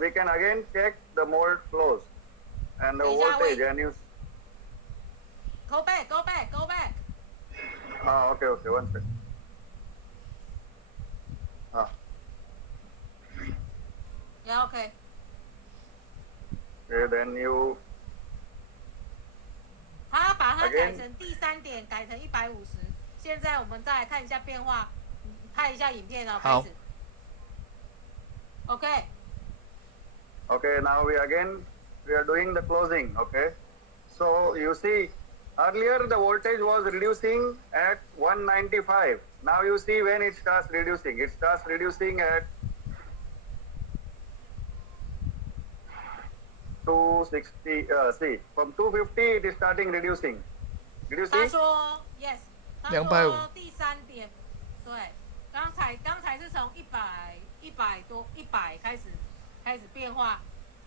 we can again check the mode close and the voltage and you. Go back. Okay, one second. Yeah, okay. Okay, then you. 他把它改成第3点，改成150。现在我们再来看一下变化，看一下影片哦，开始。Okay. Okay, now we are doing the closing. Okay, so you see, earlier the voltage was reducing at 195. Now you see when it starts reducing. It starts reducing at 260. See, from 250 it is starting reducing. Did you see? 他说 yes， 他说第3点，对，刚才是从100开始变化，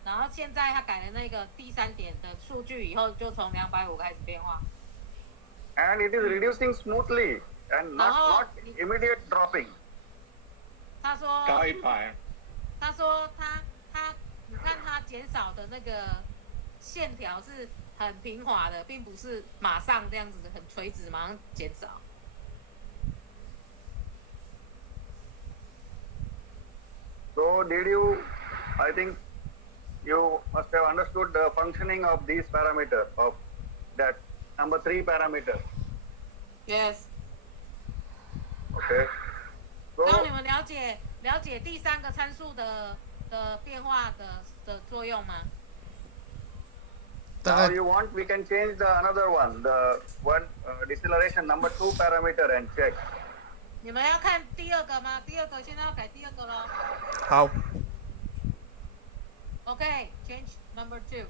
然后现在他改了那个第3点的数据以后，就从250开始变化。And it is reducing smoothly and not immediate dropping. 他说高100。他说他你看他减少的那个线条是很平滑的，并不是马上这样子很垂直马上减少。So I think you must have understood the functioning of these parameters, of that number 3 parameter. Yes. Okay. So 让你们了解第3个参数的变化的作用吗？ Now you want, we can change the another one, the deceleration number 2 parameter and check. 你们要看第2个吗？第2个现在要改第2个咯。好。Okay, change number 2.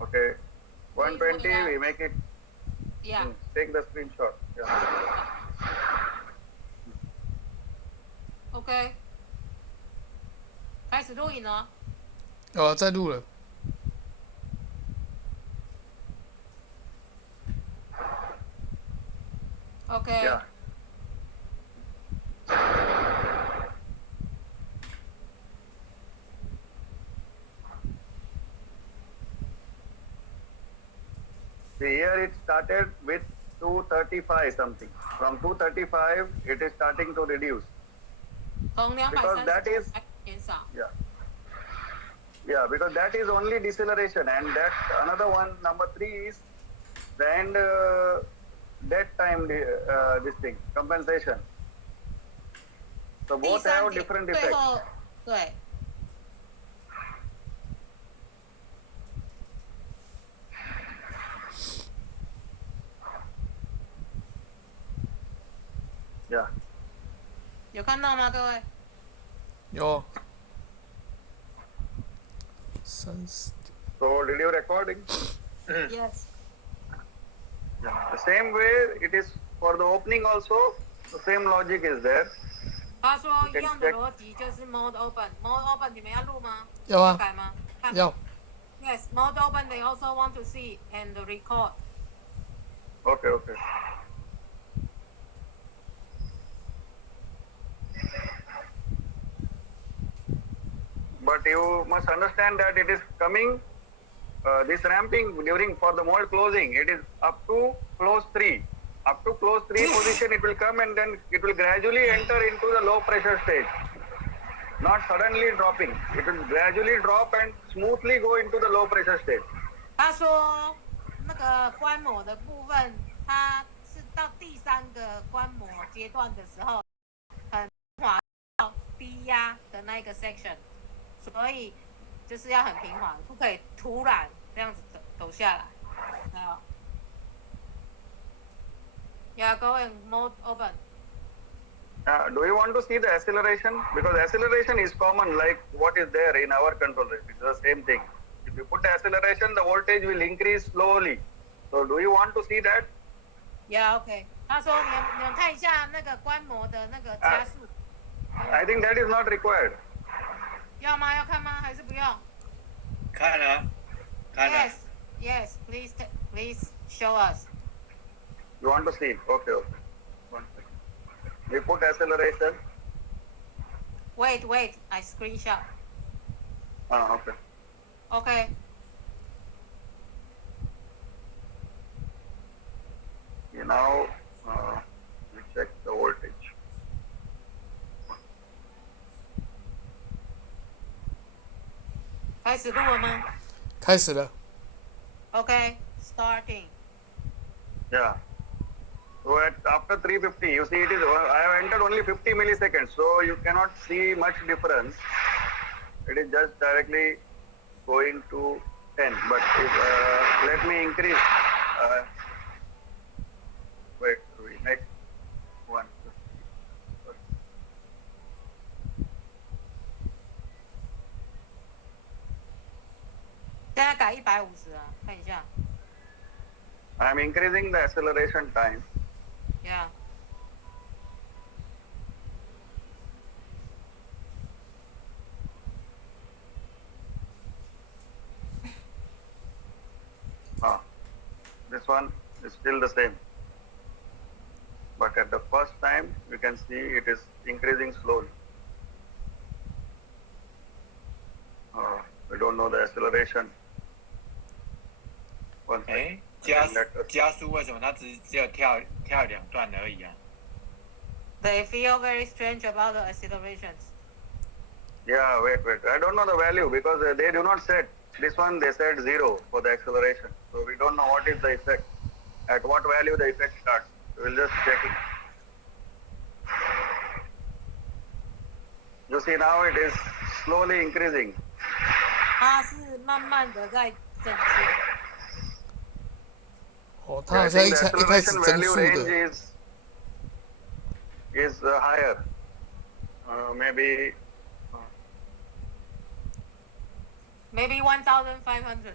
Okay. 120, we make it. Yeah. Take the screenshot. Yeah. Okay. 开始录影了。在录了。Okay. Yeah. See, here it started with 235 something. From 235, it is starting to reduce. Because that is, yeah, because that is only deceleration, and that another one, number 3 is the end dead time this thing, compensation. So both have different effects. 对。Yeah. 有看到吗，各位？有。30。So did you recording? Yes. Yeah. The same way it is for the opening also. The same logic is there. 他说一样的逻辑就是 mode open。mode open 你们要录吗？要啊。改吗？要。Yes, mode open they also want to see and record. Okay. But you must understand that it is coming, this ramping for the mode closing, it is up to close 3. Up to close 3 position it will come, and then it will gradually enter into the low pressure stage. Not suddenly dropping. It will gradually drop and smoothly go into the low pressure stage. 他说那个观摩的部分，它是到第3个观摩阶段的时候，很滑到低压的那个 section， 所以就是要很平滑，不可以突然这样子抖下来。Yeah, go and mode open. Do you want to see the acceleration? Because acceleration is common, like what is there in our controller. It's the same thing. If you put acceleration, the voltage will increase slowly. So do you want to see that? Yeah, okay. 他说你们看一下那个观摩的那个加速。I think that is not required. 要吗？要看吗？还是不用？看啊，看啊。Yes, please show us. You want to see? Okay. 1 second. We put acceleration. Wait, I screenshot. Okay. OK， Okay, now we check the voltage. 开始录了吗开始了。 ？OK，starting。 Yeah. So after 350, you see it is, I have entered only 50 milliseconds, so you cannot see much difference. It is just directly going to 10. But if, let me increase. Wait, next one. 现在改150啊，看一下。 I am increasing the acceleration time. Yeah。 This one is still the same. But at the first time, you can see it is increasing slowly. We don't know the acceleration. One second. 哎， Let us- 加速为什么它只有跳2段而已啊？ They feel very strange about the accelerations. Yeah, wait. I don't know the value because they do not set. This one they said 0 for the acceleration. So we don't know what is the effect. At what value the effect starts. We'll just check it. You see now it is slowly increasing. 它是慢慢的在增加。哦，它 I 好像 think 一 the 开始 acceleration 增 value 速 range 的。 is higher. Maybe Maybe 1,500。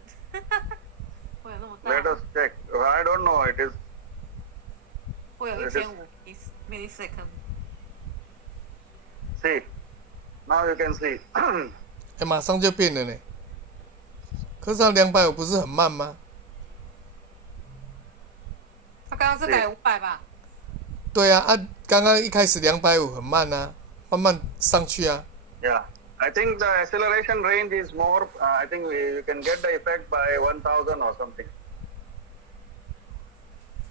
会有那么大 let us check. I don't know. It is 会有 it is- 1500 millisecond。 see. Now you can see. 哎，马上就变了呢。可是它250不是很慢吗？他刚刚是改500吧？对啊，刚刚一开始250很慢啊，慢慢上去啊。 Yeah. I think the acceleration range is more. I think you can get the effect by 1,000 or something.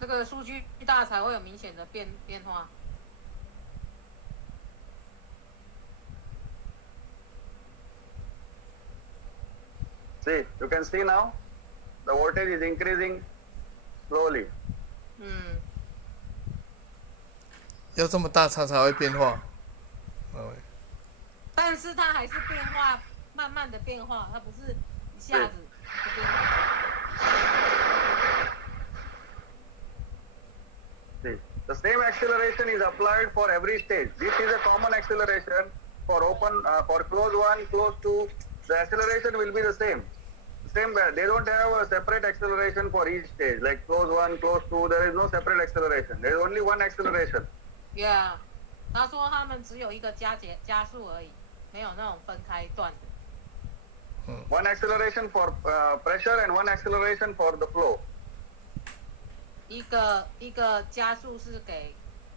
这个数据大才会有明显的变化。 See, you can see now the voltage is increasing slowly. 嗯，要这么大它才会变化。哦，但是它还是变化，慢慢的变化，它不是一下子就变化。 See, the same acceleration is applied for every stage. This is a common acceleration for open, for close 1, close 2. The acceleration will be the same. Same, they don't have a separate acceleration for each stage. Like close 1, close 2, there is no separate acceleration. There is only one acceleration. Yeah， 他说他们只有一个加速而已，没有那种分开段的。 One acceleration for pressure and one acceleration for the flow. 一个加速是给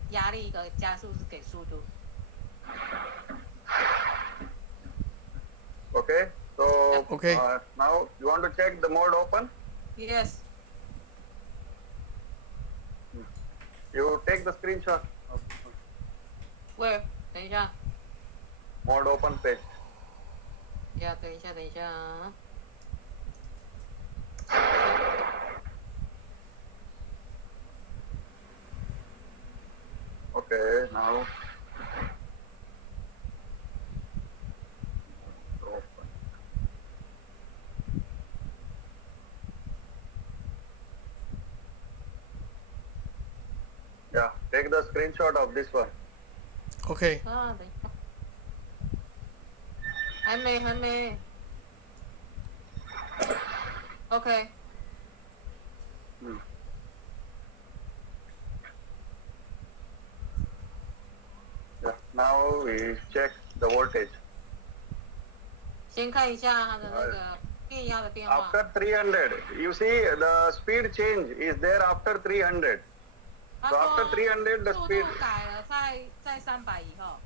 压力，一个加速是给速度。 Okay, so Okay. Now you want to check the mode open? Yes， You take the screenshot of Where？ 等一下， mode open page. 等一下啊。 Okay, now open. Yeah, take the screenshot of this one. OK，啊，等一下，还没。OK， Yeah, now we check the voltage. 先看一下它的那个电压的变化。 After 300, you see the speed change is there after 300. 他 So 说 after 300, the 速 speed. 度改了，在300以后。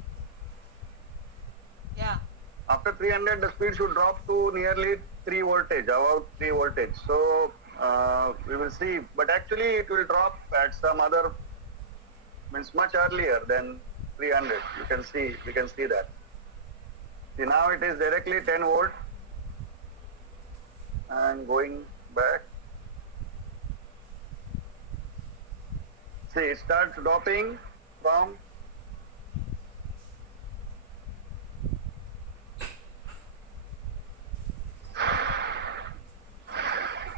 Yeah， After 300, the speed should drop to nearly 3 voltage, about 3 voltage. So we will see, but actually it will drop at some other, means much earlier than 300. You can see, we can see that. See, now it is directly 10 volt and going back. See, it starts dropping from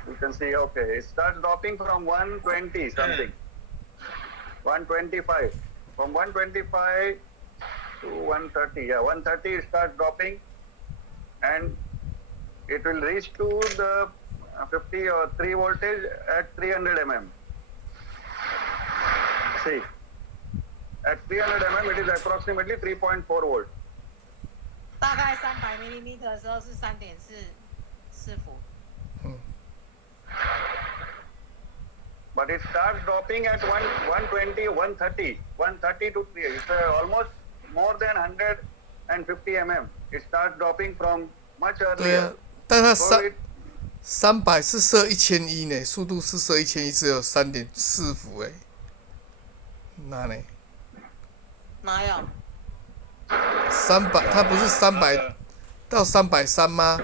you can see, okay, it starts dropping from 120 something, 125, from 125 to 130, yeah, 130 it starts dropping, and it will reach to the 50 or 3 voltage at 300 mm. See, at 300 mm it is approximately 3.4 volt. 大概300 mm 的时候是3.4伏。But it starts dropping at 120, 130 to 3. It's almost more than 150 mm. It starts dropping from much 对啊 earlier.，但它So it, 300是设1100呢，速度是设1100，只有3.4伏哎，那呢哪有？ ？300它不是300到330吗？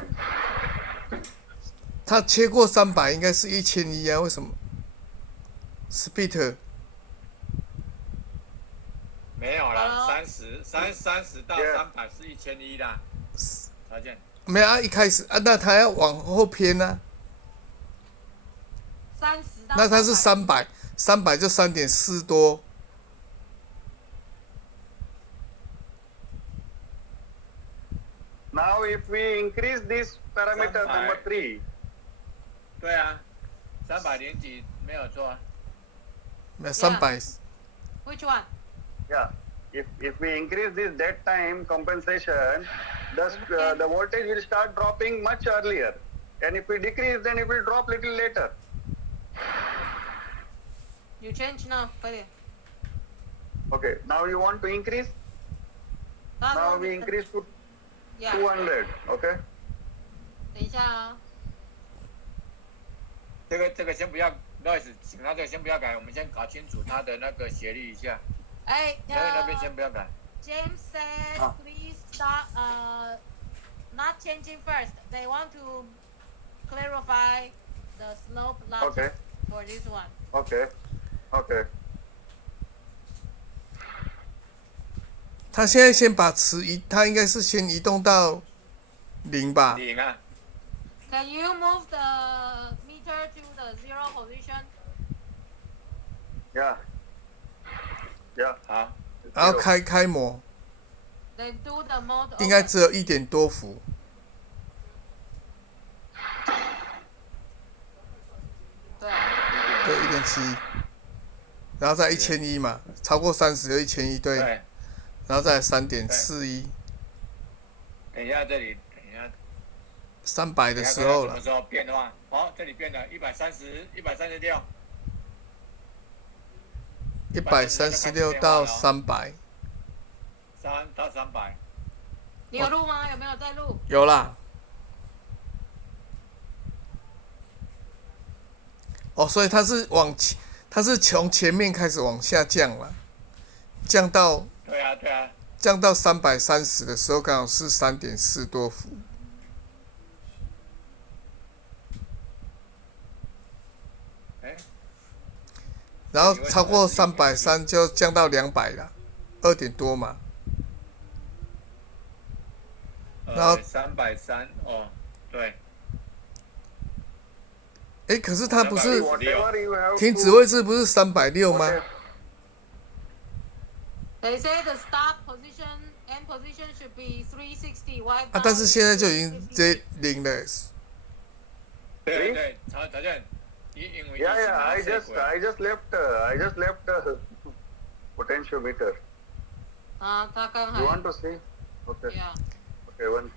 它切过300应该是1100啊？为什么？Speed 没有啦， Hello 30到 Yeah 300是1100啦。条件没有啊，一开始啊，那它要往后偏啊， 30到那它是300 300就3.4多。now if we increase this parameter 300 number 3, 对啊，300零几没有错啊。没有300， Which one？ yeah, if we increase this dead time compensation, the voltage will start dropping much earlier. And if we decrease, then it will drop little later. You change now，快点。 Okay, now you want to increase? 他说 Now we increase to Yeah， 200, okay? 等一下啊。这个先不要 ，Lois，请他这个先不要改，我们先搞清楚他的那个协力一下。哎，那边先不要改。 James said, 啊 please start not changing first. They want to clarify the slope logic Okay. for this one. Okay, okay. 它现在先把磁它应该是先移动到0吧？零啊， Can you move the meter to the 0 position? Yeah. Yeah. 好，然后开模， Then do the mode 应该 open. 只有1点多伏。对啊，对，1.7，然后再1100嘛，超过30就1100，对，对，然后再3.41，等一下这里，等一下， 300的等一下时候了，看它什么时候变的话，好，这里变了130、136。 136到300， 3到300，你有录吗？有没有在录？有啦。哦，所以它是从前面开始往下降了，降到对啊对啊， 330的时候刚好是3.4多伏。哎，然后超过330就降到200了，2点多嘛。然后330哦，对，诶，可是它不是Whatever you have 停止 to, 位置不是360吗？ whatever- They say the stop position and position should be 360. Why? 啊，但是现在就已经直接0了。对对，曹健，因为 Yeah, yeah. I just left potentiometer. 啊，他刚 You 才 want to see? Okay. Yeah. Okay. One.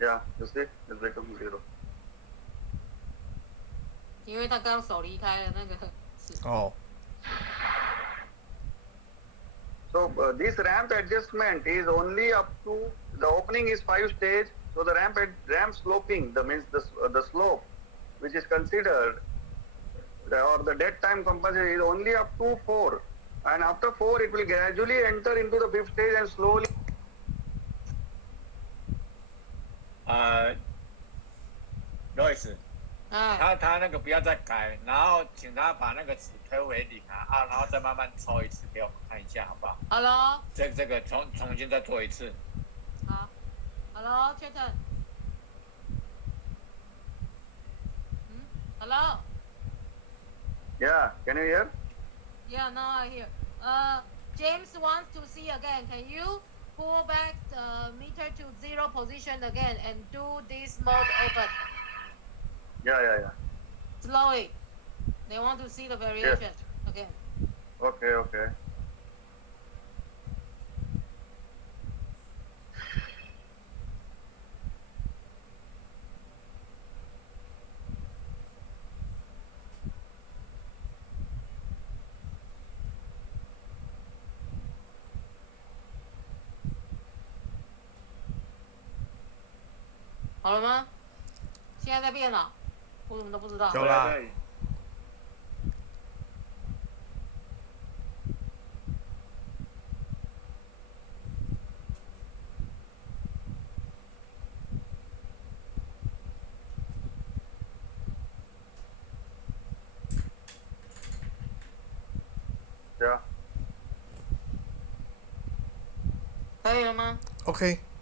Yeah. You see, it's become 0. 因为他刚手离开了那个是哦， So this ramp adjustment is only up to the opening is 5 stage. So the ramp sloping, the means the slope, which is considered or the dead time compensation is only up to 4, and after 4 it will gradually enter into the 5th stage and slowly. Lois，嗯，他那个不要再改，然后请他把那个纸推为零然后再慢慢抽一次给我们看一下，好不好？好喽，这个重新再做一次。好，好喽，Chaton。Hello. Yeah, can you hear? Yeah, now I hear. James wants to see again. Can you pull back the meter to 0 position again and do this mode open Yeah. slowly? They want to see the variation again. Okay. 好了吗？现在在变了，我怎么都不知道。有啦对，Yeah. 可以了吗？ OK。